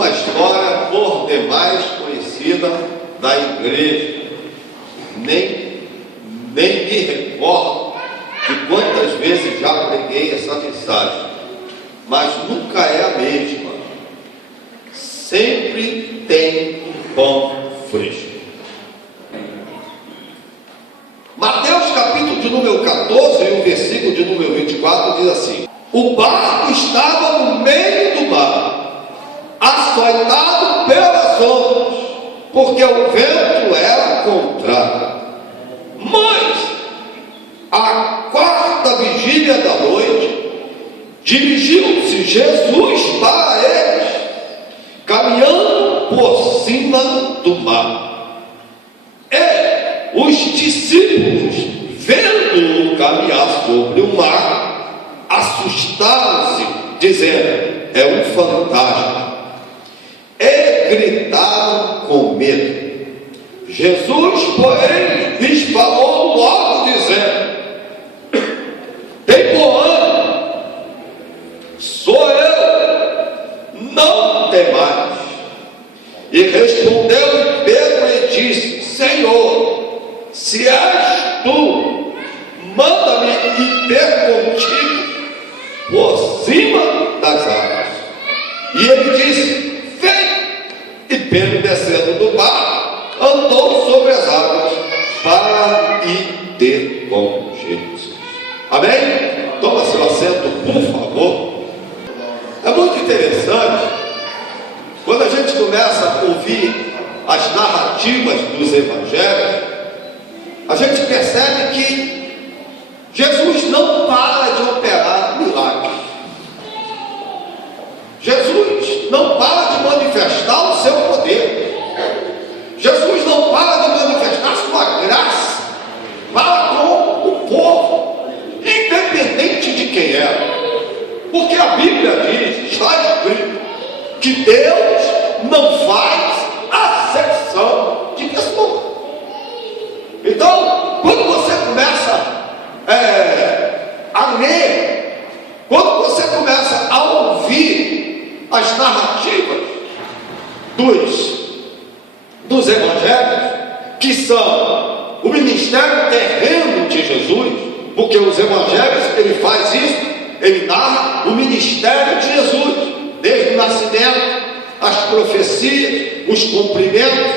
uma história por demais conhecida da igreja. Nem me recordo de quantas vezes já preguei essa mensagem, mas nunca é a mesma. Sempre tem um pão fresco. Mateus capítulo de número 14, e o versículo de número 24 diz assim: o barco estava no meio do mar, açoitado pelas ondas, porque o vento era contrário. Mas, à quarta vigília da noite, dirigiu-se Jesus para eles, caminhando por cima do mar. E os discípulos, vendo-o caminhar sobre o mar, assustaram-se, dizendo: é um fantasma. E gritaram com medo. Jesus, porém, lhes falou logo, dizendo: tem bom ânimo, sou eu, não temais. E respondeu Pedro e disse: Senhor, se és tu, manda-me ir ter contigo por cima das águas. E ele disse: vem. E Pedro, descendo do barco, andou sobre as águas para ir ter com Jesus. Amém? Toma seu assento, por favor. É muito interessante quando a gente começa a ouvir as narrativas dos evangelhos, a gente percebe que Jesus não para de operar milagres. Jesus não para de manifestar o seu poder. Jesus não para de manifestar sua graça para com o povo, independente de quem é. Porque a Bíblia diz, está escrito, que Deus não faz acepção de pessoas. Então, quando você começa a ler, quando você começa a ouvir as narrativas dos evangelhos, que são o ministério terreno de Jesus, porque os evangelhos, ele faz isso, ele narra o ministério de Jesus, desde o nascimento, as profecias, os cumprimentos.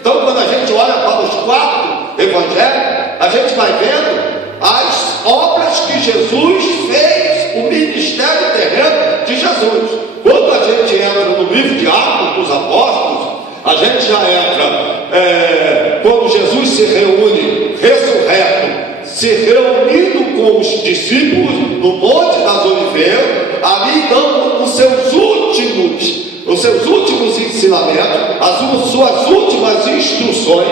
Então, quando a gente olha para os 4 evangelhos, a gente vai vendo as obras que Jesus fez, o ministério terreno de Jesus. Quando a gente entra no livro de Atos dos Apóstolos, a gente já entra quando Jesus se reúne ressurreto, se reunindo com os discípulos no Monte das Oliveiras, ali dando os seus últimos ensinamentos, as suas últimas instruções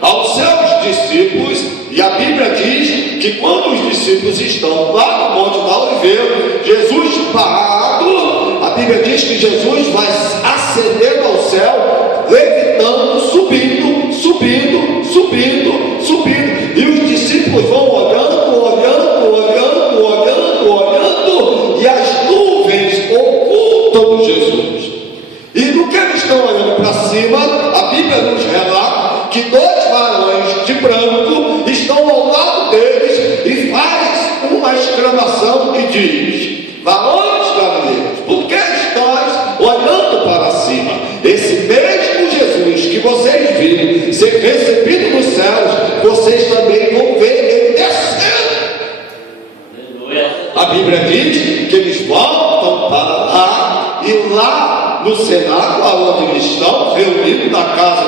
aos seus discípulos. E a Bíblia diz que quando os discípulos estão lá no Monte da Oliveira, Jesus parado, a Bíblia diz que Jesus vai ascendendo ao céu, levitando, subindo, e os discípulos vão olhando, e as nuvens ocultam Jesus. E no que eles estão olhando para cima, a Bíblia nos relata que 2 varões de branco estão ao lado deles e faz uma exclamação que diz: varões galileus, por que estáis olhando para cima? Esse mesmo Jesus que vocês viram ser recebido nos céus, vocês também vão ver ele descendo. A Bíblia diz que eles voltam para lá, e lá no cenáculo onde eles estão reunidos na casa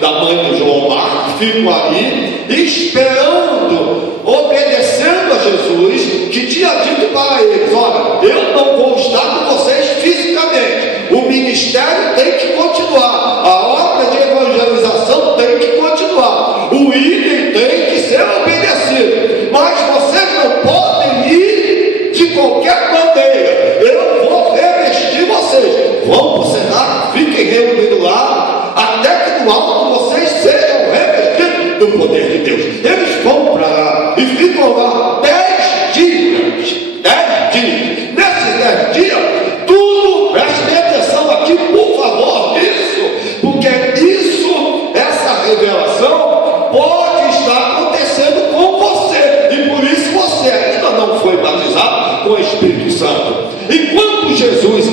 da mãe de João Marcos, ficam ali esperando, obedecendo a Jesus, que tinha dito para eles: olha, eu não vou estar com vocês fisicamente, o ministério tem que continuar, a obra de evangelização tem que continuar, o ídolo tem que ser obedecido, mas vocês não podem ir de qualquer maneira. Eu vou revestir vocês, vão para o cenáculo, fiquem reunidos lá, até que no alto vocês sejam revestidos do poder de Deus. Eles vão para lá e ficam lá 10 dias. Nesses 10 dias, tudo, prestem atenção aqui, por favor, Espírito Santo. Enquanto Jesus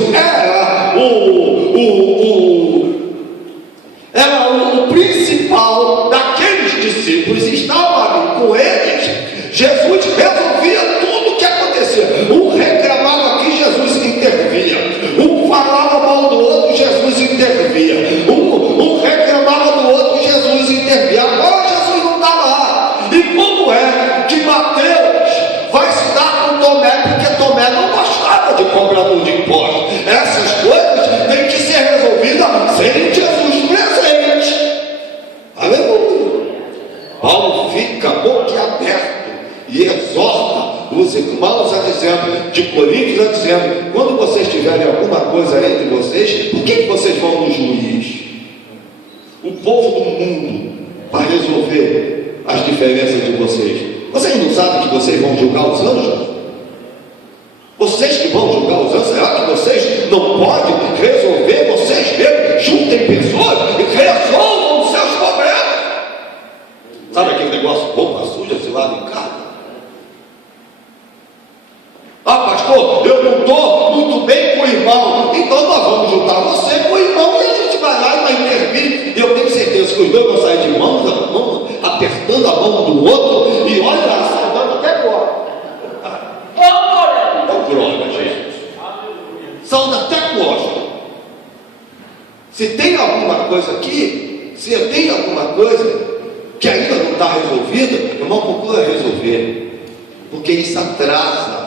era o principal daqueles discípulos, estava ali com eles, Jesus resolvia tudo o que acontecia. Um reclamava aqui, Jesus intervia. Um falava mal do outro, Jesus intervia. Um reclamava do outro, Jesus intervia. Agora Jesus não está lá. E como é que Mateus vai se dar com Tomé? Porque Tomé não gostava de cobrador de impostos. Essas coisas têm que ser resolvidas sem Jesus presente. Aleluia. Paulo fica boquiaberto e exorta os irmãos a dizendo, de Coríntios a dizendo, quando vocês tiverem alguma coisa entre vocês, por que vocês vão no juiz? O povo do mundo vai resolver as diferenças de vocês. Vocês não sabem que vocês vão julgar os anjos? Vocês que vão julgar os anjos, será que vocês não podem resolver vocês mesmos? Juntem pessoas e resolvam os seus problemas. Sabe aquele negócio, roupa suja se lava em casa? Ah, pastor, eu não estou muito bem com o irmão. Então nós vamos juntar você com o irmão e a gente vai lá e vai intervir. E eu tenho certeza que os dois vão sair de mãos a mão, apertando a mão do outro. E olha lá, saudando até agora. Oh, glória, Jesus. Sauda até gosta. Se tem alguma coisa aqui, se tem alguma coisa que ainda não está resolvida, irmão, procura resolver. Porque isso atrasa.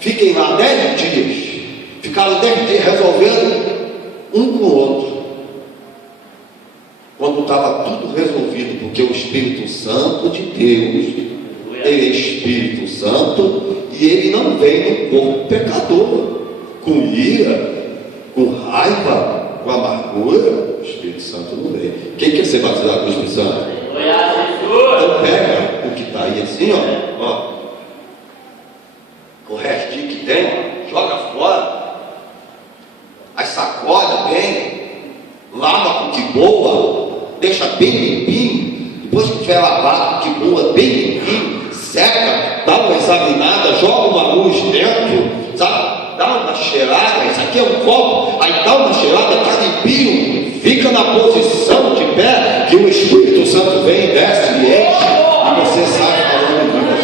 Fiquem lá 10 dias, ficaram 10 dias resolvendo um com o outro, quando estava tudo resolvido, porque o Espírito Santo de Deus, ele é Espírito Santo, e ele não vem no corpo pecador, com ira, com raiva, com amargura. O Espírito Santo não vem. Quem quer ser batizado com o Espírito Santo? Então pega o que está aí assim, ó. O restinho que tem, joga fora, aí sacode bem, lava com que boa, deixa bem limpinho. Depois que tiver lavado com que boa, bem limpinho, seca, dá uma examinada, joga uma luz dentro, sabe? Dá uma cheirada. Isso aqui é um copo, aí dá uma cheirada, está limpinho, fica na posição de pé, que o Espírito Santo vem, desce e enche, e você sai falando de Deus.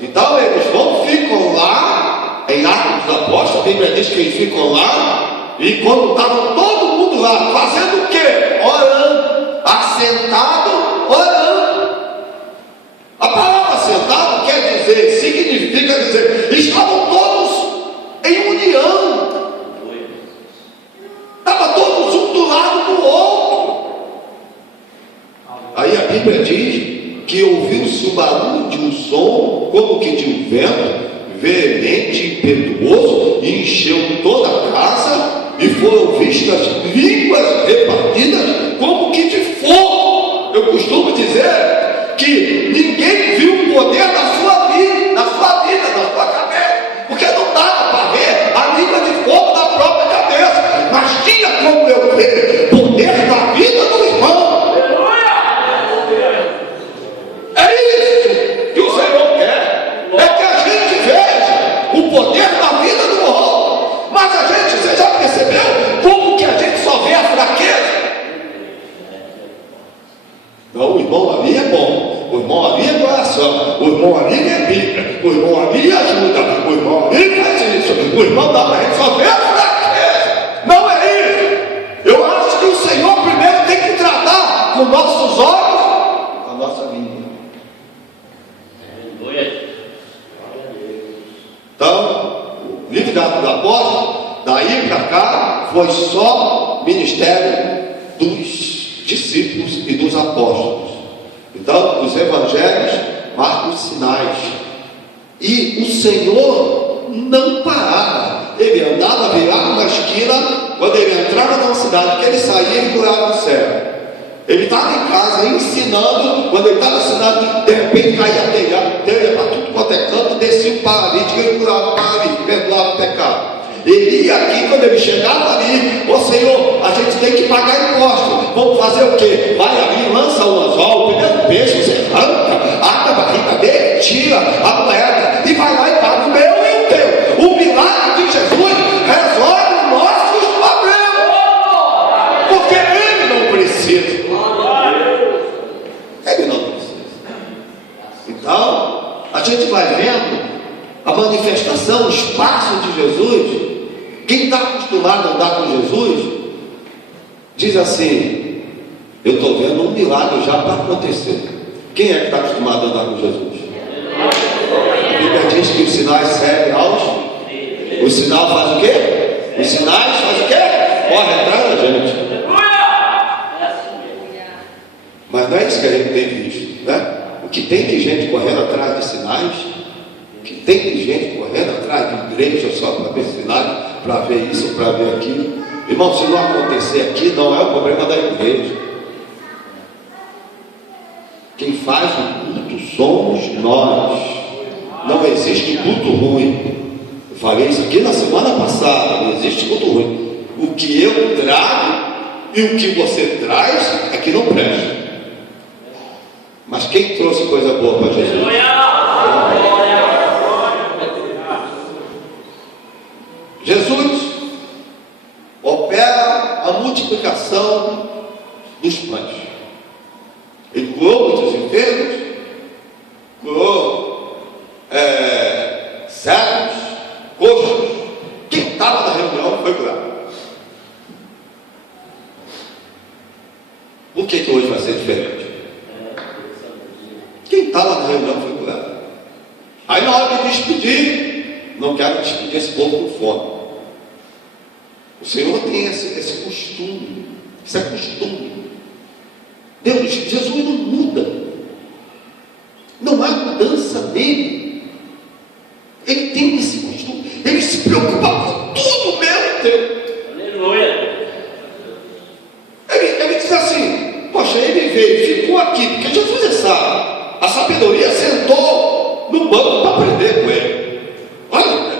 Então eles ficam lá, em Atos dos Apóstolos, a Bíblia diz que eles ficam lá, e quando estavam todo mundo lá, fazendo o quê? Orando, assentado, orando. A palavra assentado quer dizer, significa dizer, estavam todos em união, estavam todos um do lado do outro. Aí a Bíblia diz que ouviu-se o barulho de um som, como que de um vento, veemente e impetuoso, e encheu toda a casa, e foram vistas línguas repartidas, como que de fogo. Eu costumo dizer que ninguém viu o poder na sua vida, na sua cabeça, porque não dava para ver a língua de fogo na própria cabeça, mas tinha como eu ver poder da vida do irmão. O poder da vida do outro. Mas a gente, você já percebeu como que a gente só vê a fraqueza? Não, o irmão ali é bom, o irmão ali é coração, o irmão ali é Bíblia, o irmão ali ajuda, o irmão ali faz isso, o irmão dá para a gente só ver a fraqueza. Não é isso. Eu acho que o Senhor primeiro tem que tratar com nossos olhos a nossa língua. Então, o livro da Atos dos Apóstolos, daí para cá, foi só ministério dos discípulos e dos apóstolos. Então, os evangelhos marcam os sinais. E o Senhor não parava. Ele andava, virava uma esquina, quando ele entrava numa cidade, que ele saía e curava o céu. Ele estava em casa ensinando, quando ele estava ensinando, de repente caía a telha para tudo quanto é canto, descia o paralítico, ele curava o paralítico, perdoava o pecado. Ele ia aqui, quando ele chegava ali, ô Senhor, a gente tem que pagar imposto, vamos fazer o quê? Vai ali, lança o anzol, o primeiro peixe, você gente vai vendo a manifestação, o espaço de Jesus. Quem está acostumado a andar com Jesus, diz assim: eu estou vendo um milagre já para acontecer. Quem é que está acostumado a andar com Jesus? A Bíblia diz que os sinais seguem aos... O sinal faz o quê? Os sinais faz o quê? Corre atrás da gente. Mas não é isso que a gente tem visto, né? O que tem de gente correndo atrás de sinais, o que tem de gente correndo atrás de igreja só para ver sinais, para ver isso, para ver aquilo. Irmão, se não acontecer aqui, não é o problema da igreja. Quem faz o culto somos nós. Não existe culto ruim. Eu falei isso aqui na semana passada. Não existe culto ruim. O que eu trago e o que você traz é que não presta. Mas quem trouxe coisa boa para Jesus? Jesus opera a multiplicação dos pães. Ele curou muitos enfermos, curou cegos, coxos. Quem estava na reunião foi curado. Por que hoje vai ser diferente? Quem estava na reunião foi curado. Aí na hora de despedir, não quero despedir esse povo com fome. O Senhor tem esse costume. Isso é costume. Deus, Jesus não muda. Não há mudança nele. Ele tem esse costume. Ele se preocupa com tudo mesmo tempo. Aleluia. Ele diz assim: poxa, ele veio, ficou aqui, porque Jesus é sábio. A sabedoria sentou no banco para aprender com ele. Olha,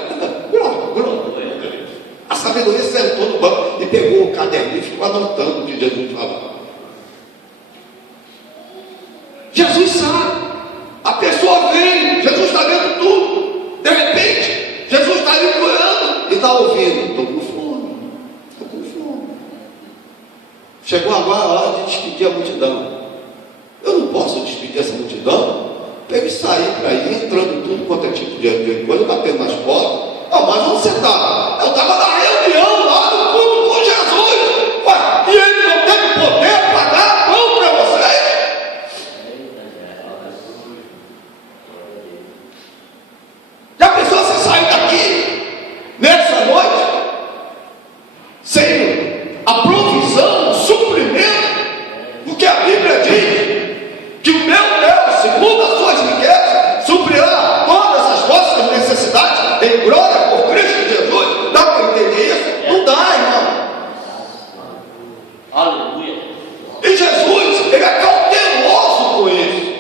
a sabedoria sentou no banco e pegou o caderninho e ficou anotando o que Jesus falava. Jesus sabe. A pessoa vem, Jesus está vendo tudo. De repente, Jesus está ali curando e está ouvindo: estou com fome, estou com fome. Chegou agora a hora de despedir a multidão. Eu não posso despedir essa multidão para ele sair para ir entrando tudo quanto é tipo de coisa, batendo nas portas. Mas onde você estava? Eu estava na reunião lá no culto com Jesus. Ué, e ele não teve poder para dar pão para vocês? Já pensou você sair daqui nessa noite sem a provisão, o suprimento? Porque a Bíblia diz que o meu Deus, segundo as suas riquezas, suprirá todas as vossas necessidades em glória por Cristo Jesus. Dá para entender isso? Não dá, irmão. Aleluia. E Jesus, ele é cauteloso com isso.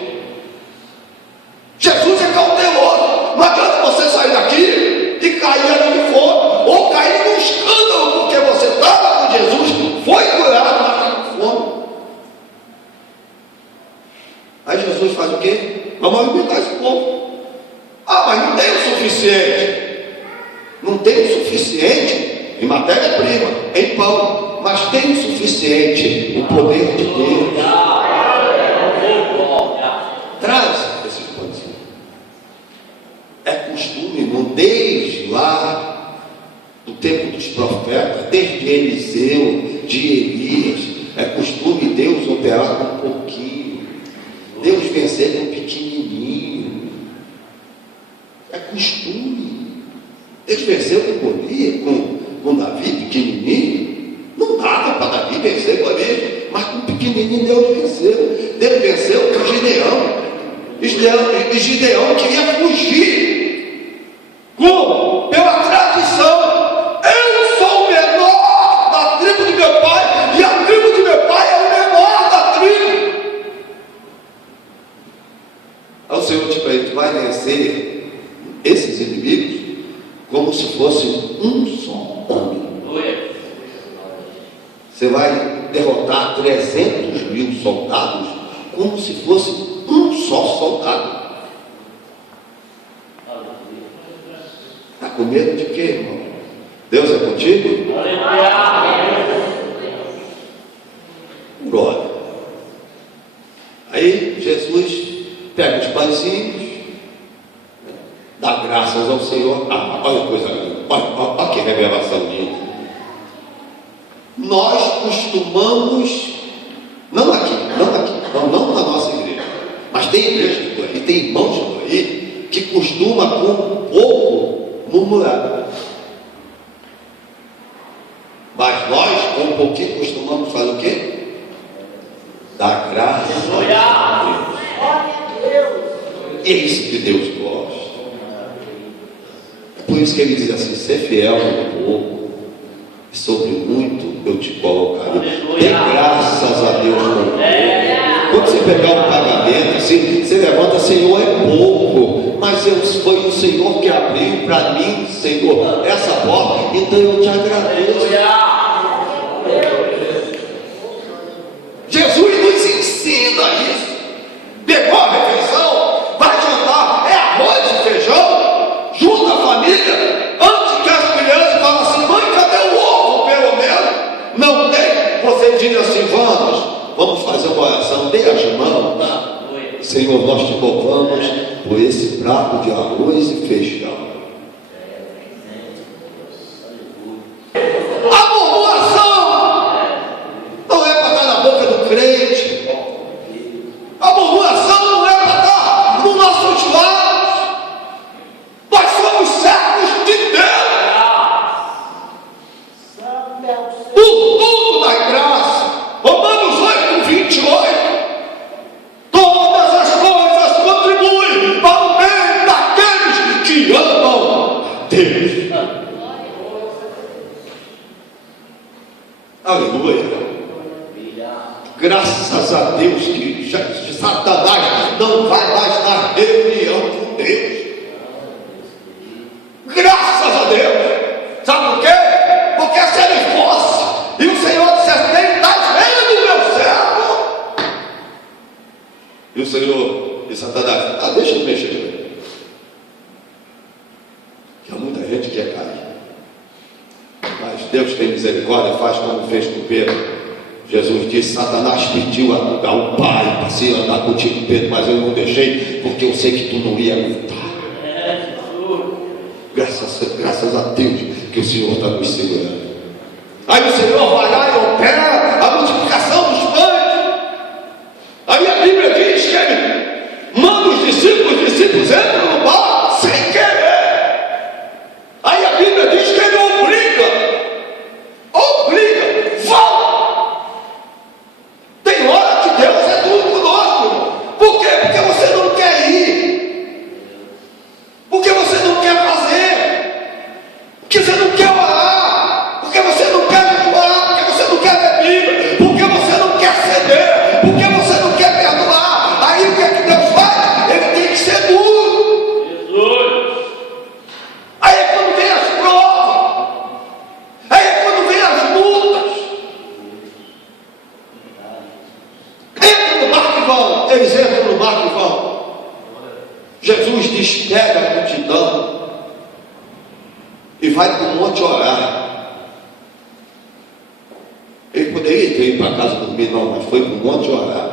Jesus é cauteloso. Não adianta você sair daqui e cair ali de fome, ou cair num escândalo porque você estava com Jesus, foi curado, mas está com fome. Aí Jesus faz o quê? Vamos alimentar esse povo. Mas não tem o suficiente. Não tem o suficiente em matéria-prima, em pão, mas tem o suficiente, o poder de Deus. Traz esses pãezinhos. É costume, irmão, desde lá do tempo dos profetas, desde Eliseu, de Elias, é costume Deus operar com um pouquinho, Deus vencer com um pequenininho. É costume. Deus venceu com Golias, com Davi pequenininho. Não dava para Davi vencer Golias, mas com pequenininho Deus venceu. Deus venceu com Gideão. E Gideão queria fugir. Como? Pela tradição. Eu sou o menor da tribo de meu pai, e a tribo de meu pai é o menor da tribo. Aí o Senhor diz para ele: tu vai vencer esses inimigos como se fosse um só homem. Você vai derrotar 300.000 soldados como se fosse um só soldado. Está com medo de quê, irmão? Deus é contigo? Glória. Aí Jesus pega os pãezinhos, graças ao Senhor. Olha que coisa linda, olha que revelação linda. Nós costumamos, não na nossa igreja, mas tem igrejas por aí, tem irmãos por aí, que costuma com um pouco murmurar. Mas nós, com um pouquinho, costumamos fazer o quê? Dar graças a Deus. E é isso que Deus gosta. É por isso que ele diz assim: ser fiel no pouco, e sobre muito eu te colocarei. Dê graças a Deus no pouco. Quando você pegar um pagamento assim, você levanta: Senhor, é pouco, mas foi o Senhor que abriu para mim, Senhor, essa porta, então eu te agradeço. Jesus nos ensina isso. Pegou a refeição, vai jantar, é arroz e feijão, junta a família, antes que as crianças falem assim: mãe, cadê o ovo, pelo menos? Não tem. Você diz assim: vamos fazer uma oração, dê as mãos. Senhor, nós te louvamos por esse prato de arroz e feijão. A murmuração não é para estar na boca do crente. A murmuração não é para estar nos nossos lábios. Nós somos servos de Deus. Por tudo da graça. Romanos 8:28. Todas as coisas contribuem para o bem daqueles que amam a Deus. Aleluia. Graças a Deus que Satanás não vai mais na reunião com Deus. Graças a Deus. Sabe por quê? Porque se ele fosse e o Senhor dissesse: nem estás vendo, meu servo. E o Senhor e Satanás: deixa eu mexer. Que há muita gente que quer cair. Mas Deus tem misericórdia, faz como fez com Pedro. Jesus disse: Satanás pediu ao Pai para se andar contigo, Pedro, mas eu não deixei, porque eu sei que tu não ia aguentar. Graças a Deus que o Senhor está nos segurando. Aí o Senhor vai lá e opera a multiplicação dos pães. Aí a Bíblia diz que ele manda os discípulos entram no bar sem querer. Aí a Bíblia diz que ele obriga, vão. Tem hora que Deus é tudo conosco, irmão. Por quê? Porque você não quer ir, porque você não quer fazer, porque você não quer orar, porque você não quer jejuar, porque você não quer ler Bíblia, porque você não quer ceder, porque você não quer perdoar. Aí o que é que Deus faz? Ele tem que ser duro. Jesus. Aí é quando vem as provas, aí é quando vem as lutas. Entra no barco e vão. Eles entram no barco e vão. Jesus despega a multidão e vai para o monte orar. Ele poderia ter ido para casa dormir, não, mas foi para o monte orar.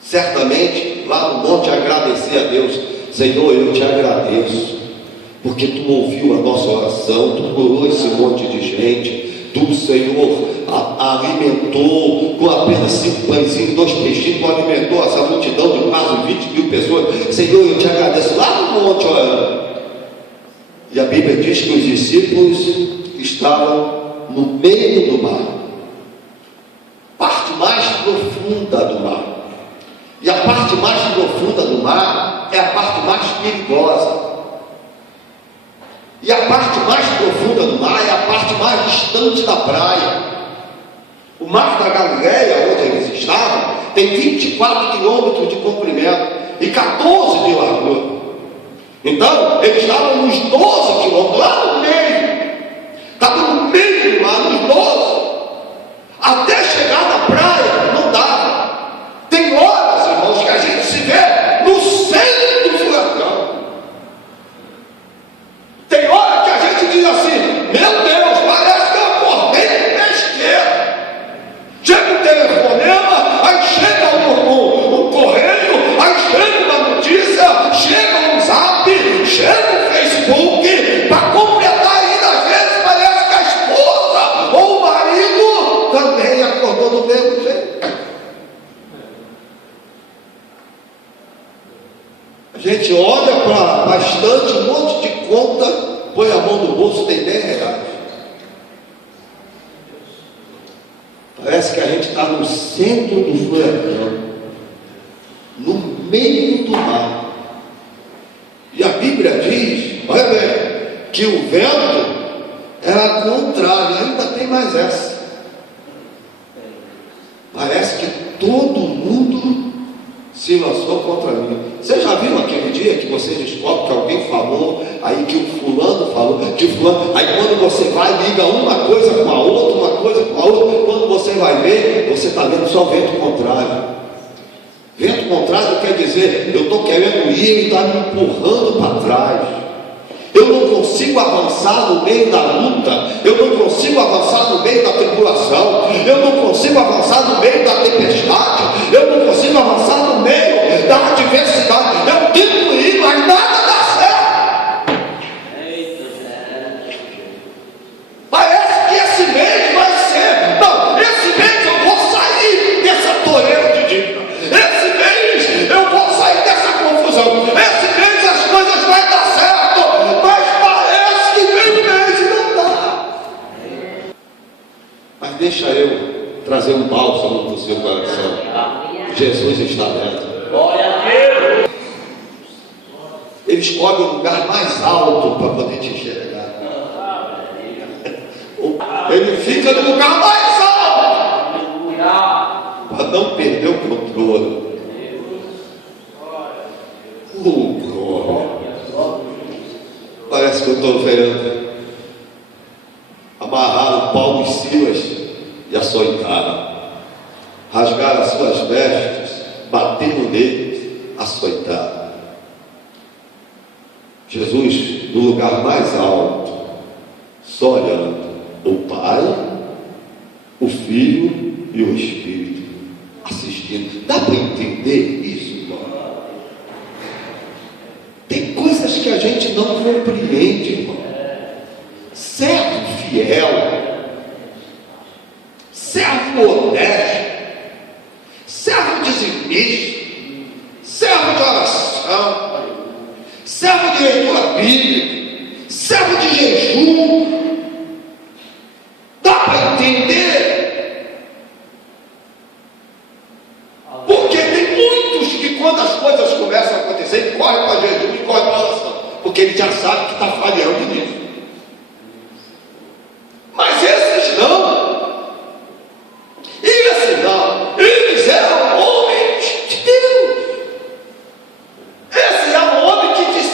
Certamente lá no monte agradecer a Deus: Senhor, eu te agradeço, porque tu ouviu a nossa oração, tu curou esse monte de gente, tu, Senhor, alimentou com apenas 5 pãezinhos, 2 peixinhos, tu alimentou essa multidão de quase 20 mil pessoas. Senhor, eu te agradeço. Lá no monte orando. E a Bíblia diz que os discípulos estavam no meio do mar, parte mais profunda do mar. E a parte mais profunda do mar é a parte mais perigosa. E a parte mais profunda do mar é a parte mais distante da praia. O mar da Galileia, onde eles estavam, tem 24 quilômetros de comprimento e 14 de largura. Então, eles estavam nos 12 quilômetros, lá no meio. Estavam no meio do mar, nos 12. Até chegar na praia, não dava. Tem horas, irmãos, que a gente se vê no centro do furacão. Tem hora que a gente diz assim: meu Deus, parece que eu acordei no pé esquerdo. Chega um telefonema, aí chega um correio, aí chega uma notícia, chega um zap, chega A gente olha para bastante, um monte de conta, põe a mão no bolso, tem R$10. Parece que a gente está no centro do furacão, no meio do mar. E a Bíblia diz, olha bem, que o vento era contrário, ainda tem mais essa. Parece que todo mundo se lançou contra mim. Você já viu aquele dia que você descobre que alguém falou, aí que o fulano falou, que o fulano, aí quando você vai, liga uma coisa com a outra, uma coisa com a outra, quando você vai ver, você está vendo só vento contrário. Vento contrário quer dizer, eu estou querendo ir, ele está me empurrando para trás. Eu não consigo avançar no meio da luta, eu não consigo avançar no meio da tribulação, eu não consigo avançar no meio da tempestade, eu não consigo avançar no meio da adversidade. Eu tento ir, mas nada dá certo. Parece que esse mês vai ser, não, esse mês eu vou sair dessa toreira de dívida, esse mês eu vou sair dessa confusão, esse mês as coisas vão dar certo, mas parece que vem o mês e não dá. Mas deixa eu trazer um bálsamo para o seu coração. Jesus está dentro. Glória a Deus. Ele escolhe o lugar mais alto para poder te enxergar. Ele fica no lugar mais alto para não perder o controle. Glória. Parece que eu estou vendo. Amarraram Paulo e Silas e açoitaram. Rasgaram as suas vestes, bateram neles, açoitaram. Jesus, no lugar mais alto, só olhando o Pai, o Filho e o Espírito assistindo. Dá para entender isso, irmão? Tem coisas que a gente não compreende, irmão. Servo fiel, servo honesto, servo dizimista, servo de oração, servo de leitura bíblica, servo de jejum. Dá para entender? Porque tem muitos que quando as coisas começam a acontecer, ele corre para jejum e corre para oração, porque ele já sabe que está falhando nisso. Mas esses não. Esses não. Eles eram homens de Deus. Esse é um homem que diz,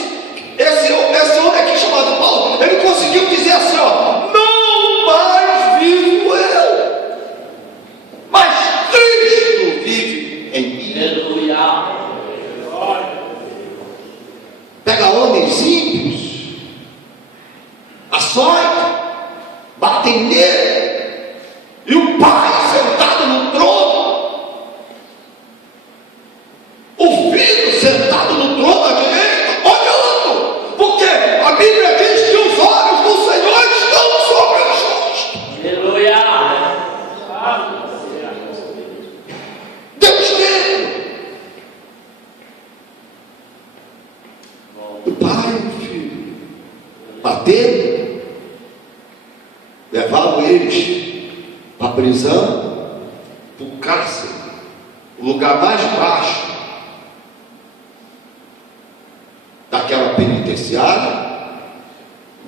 esse homem aqui chamado Paulo, ele conseguiu dizer assim, ó, não mais vivo eu, mas Cristo vive em mim. Aleluia. Pega homens ímpios, açoita, batem nele, e o Pai sentado no trono, o Filho sentado no trono à direita, olhando, porque a Bíblia diz que os olhos do Senhor estão sobre os justos. Aleluia. Deus tem o Pai e o Filho bateram, levaram eles para a prisão, para o cárcere, o lugar mais baixo daquela penitenciária,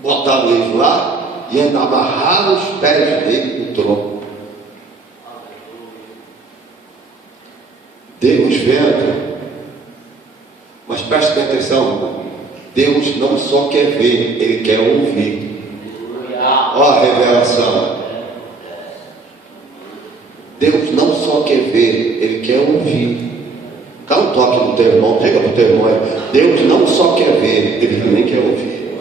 botaram eles lá e ainda amarraram os pés dele no trono. Deus vendo, mas preste atenção, irmão. Deus não só quer ver, Ele quer ouvir. Ó a revelação. Deus não só quer ver, Ele quer ouvir. Dá um toque no teu irmão, pega para o teu irmão. Deus não só quer ver, Ele também quer ouvir.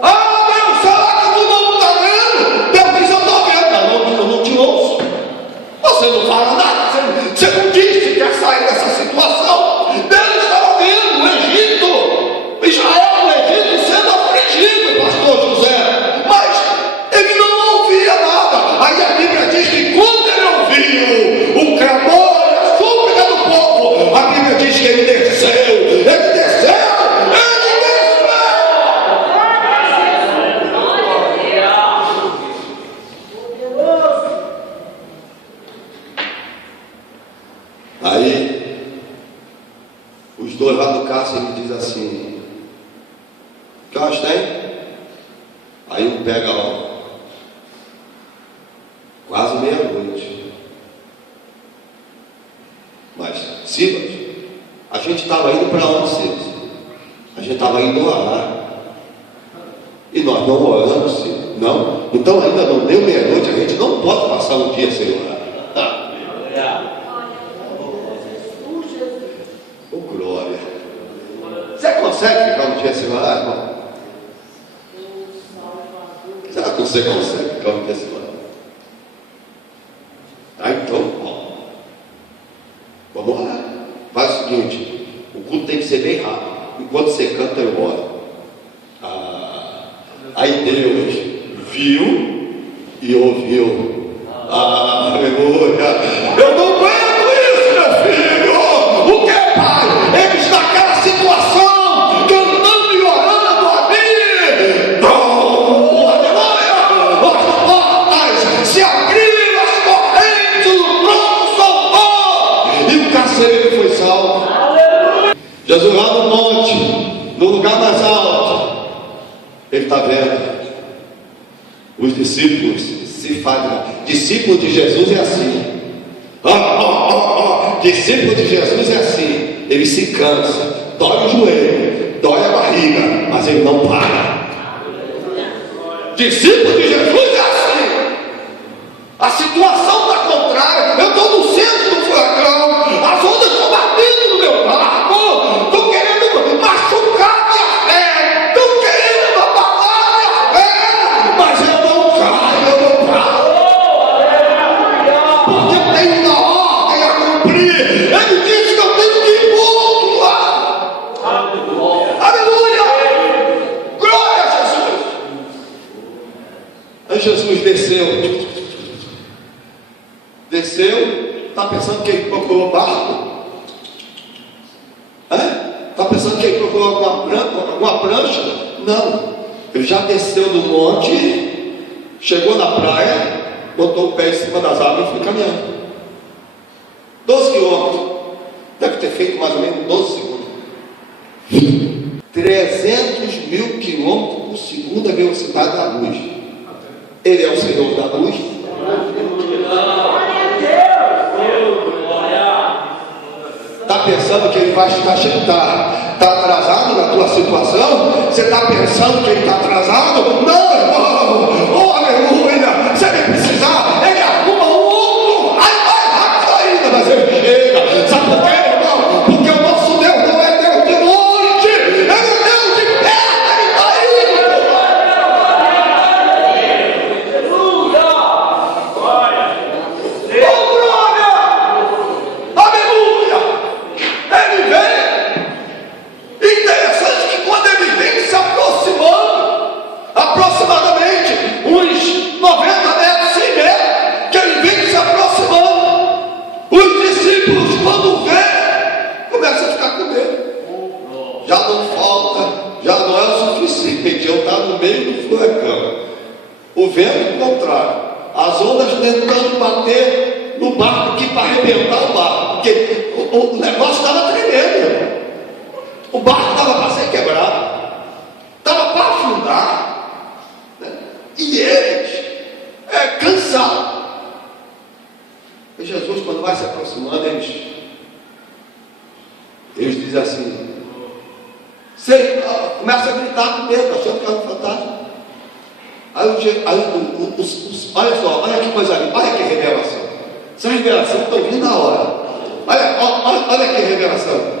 Ah, Deus, será que tu não está vendo? Deus diz, eu estou vendo. Eu não te ouço. Você não fala nada, você não diz que quer sair dessa situação. Deus estava vendo o Egito, Israel, o Egito sendo afligido, pastor José, mas ele não ouvia nada. Aí a Bíblia diz que quando ele ouviu o clamor e a súplica do povo, Aí, os dois lá do caça, ele diz assim: que horas tem? Aí um pega, ó, quase meia-noite. Mas, Silas, a gente estava indo para onde, Silas? A gente estava indo orar. E nós não oramos, Silas. Não. Então ainda não deu meia-noite, a gente não pode passar um dia sem orar. Oh, glória. Você consegue ficar um dia sem orar, irmão? Será que você consegue ficar um dia sem orar? Ah, então, ó, vamos orar. Faz o seguinte: o culto tem que ser bem rápido. Enquanto você canta, eu oro. Aí Deus viu e ouviu. Aleluia. Eu não aguento isso, meu filho. O que é, pai? Eles naquela situação, cantando e orando ali. Oh, aleluia. As portas se abriram, as correntes, o tronco soltou. E o carcereiro foi salvo. Jesus lá no monte, no lugar mais alto, ele está vendo os discípulos se fazem. Discípulo de Jesus é assim. Discípulo de Jesus é assim. Ele se cansa, dói o joelho, dói a barriga, mas ele não para. Discípulo de Jesus é assim. A situação está contrária. Eu estou no centro do furacão, as ondas estão batendo no meu barco, estão querendo machucar minha fé, estão querendo abalar minha fé, mas eu não caio, eu não caio, porque eu tenho uma ordem a cumprir. Ele disse que eu tenho que ir para o outro lado. Aleluia! Glória a Jesus! Aí Jesus desceu, está pensando que ele procurou barco? Está pensando que ele procurou alguma prancha? Não, ele já desceu do monte, chegou na praia, botou o pé em cima das águas e foi caminhando. 12 quilômetros, deve ter feito mais ou menos 12 segundos. 300 mil quilômetros por segundo a velocidade da luz. Ele é o Senhor da luz. Está pensando que ele vai está atrasado na tua situação? Você está pensando que ele está atrasado? Não, irmão. Oh, aleluia. Se ele precisar, ele arruma um outro. Aí vai rápido ainda, mas ele chega. Sabe por quê, irmão? Porque o nosso Deus não é Deus de noite, ele é Deus de perto. Ele está indo. Ele vem. Interessante que quando ele vem se aproximando, aproximadamente uns 90 metros, 100 metros, que ele vem se aproximando, os discípulos, quando vê, começam a ficar com medo. Já não falta, já não é o suficiente eu estar no meio do furacão, o vento contrário, as ondas tentando bater no barco aqui para arrebentar o barco, porque o negócio estava tremendo. O barco estava para ser quebrado, estava para afundar, né? E eles cansados. E Jesus, quando vai se aproximando, eles dizem assim, começa a gritar com medo, achando que era um fantasma. Olha só, olha que coisa ali, olha que revelação. Essa revelação está vindo na hora. Olha que revelação.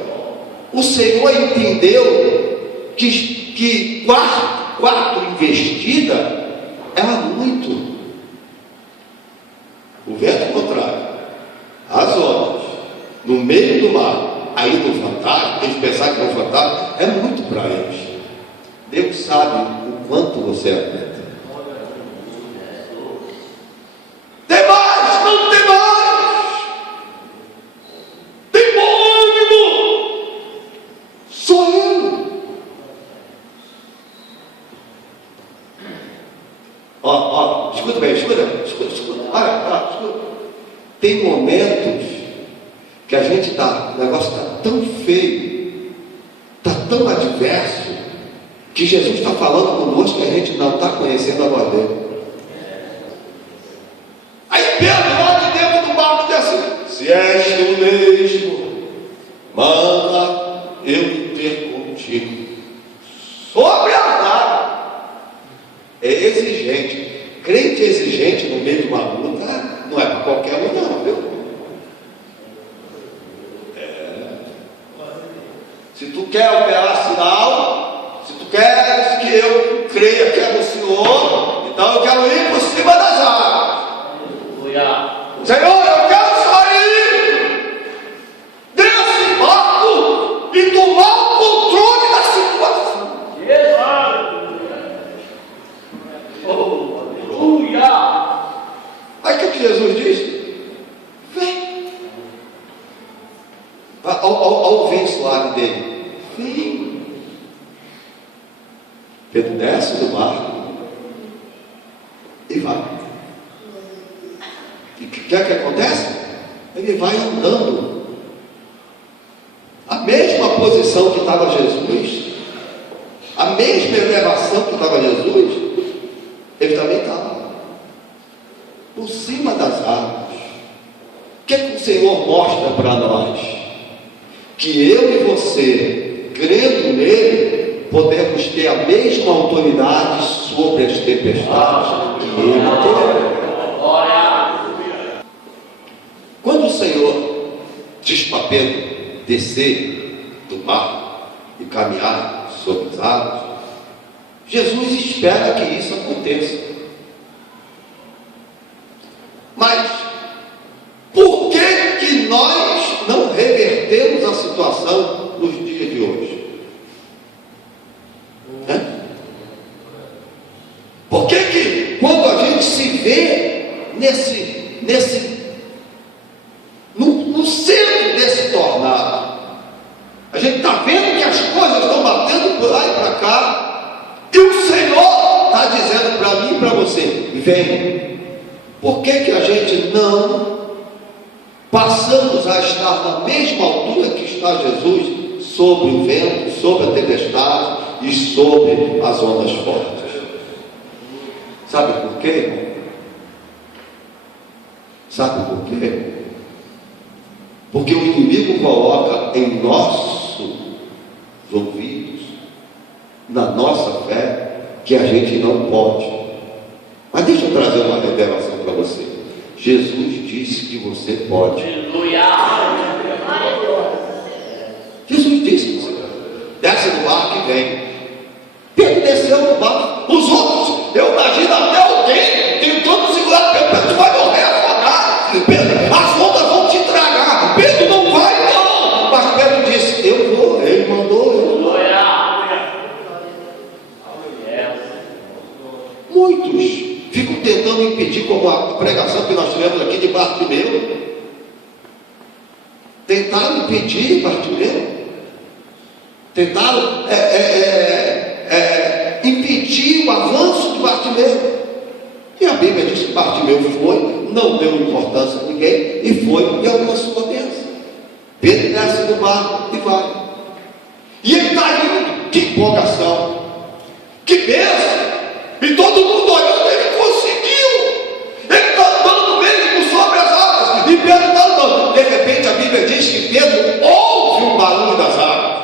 O Senhor entendeu que quarto investida era muito. O vento contrário, as ondas, no meio do mar, aí do fantasma, eles pensaram que é um fantasma, é muito para eles. Deus sabe o quanto você aguenta. Tem mais, não tem mais. Tem bom ânimo. Sou eu. Escuta bem, escuta. Olha, escuta. Tem momentos que a gente o negócio está tão feio, está tão adverso, que Jesus está falando conosco que a gente não está conhecendo a voz dele. Aí Pedro lá de dentro do barco diz assim: se és tu mesmo, manda eu ter contigo sobre as águas. É exigente. Crente exigente no meio de uma luta não é para qualquer um, não, viu? Se tu quer operar sinal, se tu queres que eu creia que é do Senhor, então eu quero ir por cima das águas. Senhor, eu quero sair desse barco e tomar o controle da situação. Aí o que Jesus diz? Vem. Olha o vento suave dele. Vem. Pedro desce do barco e vai. E o que é que acontece? Ele vai andando. A mesma posição que estava Jesus, a mesma elevação que estava Jesus, ele também estava por cima das águas. O que é que o Senhor mostra para nós? Que eu e você, crendo nele, podemos ter a mesma autoridade sobre as tempestades que ele teve. Quando o Senhor diz para Pedro descer do barco e caminhar sobre as águas, Jesus espera que isso aconteça. Mas por que nós não revertemos a situação nos dias de hoje? Por que quando a gente se vê no centro desse tornado, a gente está vendo que as coisas estão batendo por lá e para cá, e o Senhor está dizendo para mim e para você: vem. Por que a gente não passamos a estar na mesma altura que está Jesus, sobre o vento, sobre a tempestade e sobre as ondas fortes? Sabe por quê, irmão? Sabe por quê? Porque o inimigo coloca em nossos ouvidos, na nossa fé, que a gente não pode. Mas deixa eu trazer uma revelação para você. Jesus disse que você pode. Jesus disse que você pode. Desce do barco e vem. Pedro desceu do barco. Os outros, eu imagino até alguém tentando segurar Pedro. Pedro vai morrer afogado. Pedro, as ondas vão te tragar. Pedro não vai não. Mas Pedro disse: eu vou. Ele mandou, eu vou. Muitos ficam tentando impedir, como a pregação que nós tivemos aqui de Bartimeu. Tentaram impedir Bartimeu. Tentaram impedir o avanço de Bartimeu. E a Bíblia diz que Bartimeu foi, não deu importância a ninguém, e foi e alcançou a bênção. Pedro desce do barco e vai. E ele está indo. Que empolgação, que bênção! E todo mundo olhando, ele conseguiu. Ele está andando mesmo sobre as águas. E Pedro está andando. De repente a Bíblia diz que Pedro ouve o barulho das águas,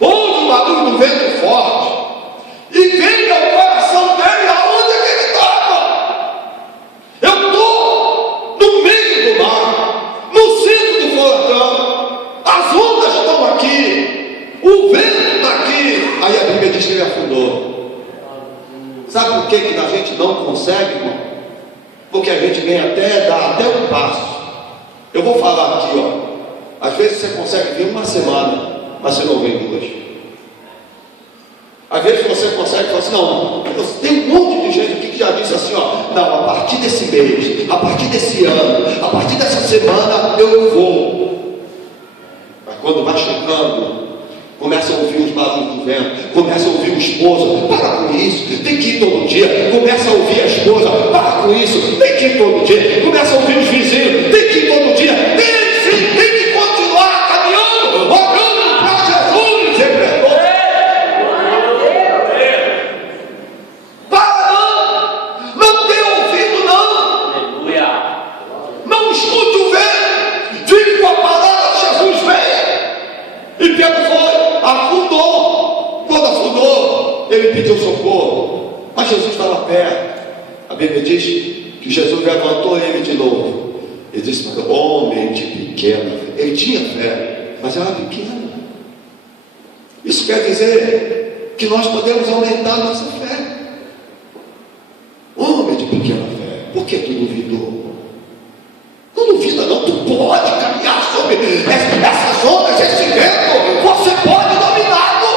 ouve o barulho do vento forte, e vem ao coração dele aonde é que ele estava. Eu estou no meio do mar, no centro do furacão, as ondas estão aqui, o vento está aqui. Aí a Bíblia diz que ele afundou. Sabe por que a gente não consegue, irmão? Porque a gente vem dar até um passo. Eu vou falar aqui, ó. Às vezes você consegue vir uma semana, mas você não vem duas. Às vezes você consegue falar assim: não, tem um monte de gente aqui que já disse assim, ó, não, a partir desse mês, a partir desse ano, a partir dessa semana eu vou. Mas quando vai chegando, começa a ouvir os barulhos do vento, começa a ouvir o esposo: para com isso, tem que ir todo dia. Começa a ouvir a esposa: para com isso, tem que ir todo dia. Começa a ouvir os vizinhos: tem que ir todo dia. Enfim, Bíblia diz que Jesus levantou ele de novo. Ele disse: homem de pequena fé. Ele tinha fé, mas era pequena. Isso quer dizer que nós podemos aumentar a nossa fé. Homem de pequena fé, por que tu duvidou? Não duvida não, tu pode caminhar sobre essas ondas, esse vento, você pode dominá-lo.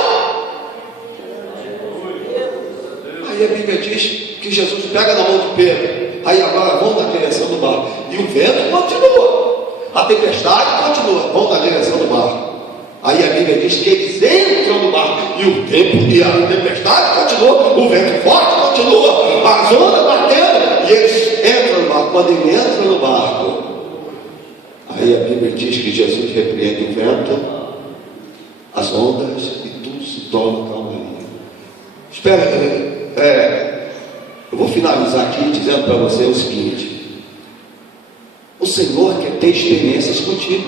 Aí a Bíblia diz que Jesus pega na mão de Pedro, aí agora vão na direção do barco, e o vento continua, a tempestade continua, vão na direção do barco. Aí a Bíblia diz que eles entram no barco, e o tempo e a tempestade continua, o vento forte continua, as ondas batendo, e eles entram no barco. Quando eles entram no barco, aí a Bíblia diz que Jesus repreende o vento, as ondas, e tudo se torna calmaria. Espera, eu vou finalizar aqui dizendo para você o seguinte: o Senhor quer ter experiências contigo.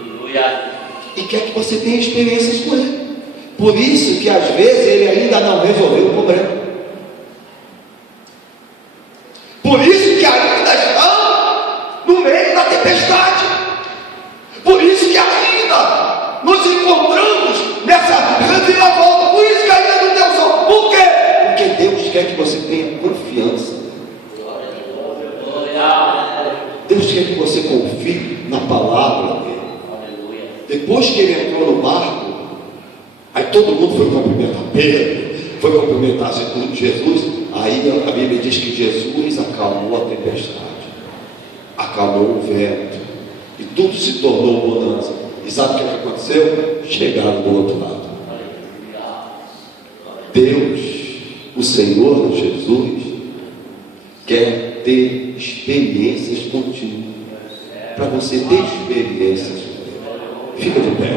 Aleluia. E quer que você tenha experiências com Ele. Por isso que às vezes Ele ainda não resolveu o problema. Por isso que ainda está no meio da tempestade. Por isso que ainda nos encontramos nessa reviravolta. Por isso que ainda não deu sol. Por quê? Porque Deus quer que você tenha confiança. Deus quer que você confie na palavra dele. Depois que ele entrou no barco, aí todo mundo foi cumprimentar Pedro, foi cumprimentar Jesus. Aí a Bíblia diz que Jesus acalmou a tempestade, acalmou o vento, e tudo se tornou bonança. E sabe o que aconteceu? Chegaram do outro lado. Deus, o Senhor Jesus, quer ter experiências contigo, para você ter experiências. Fica de pé.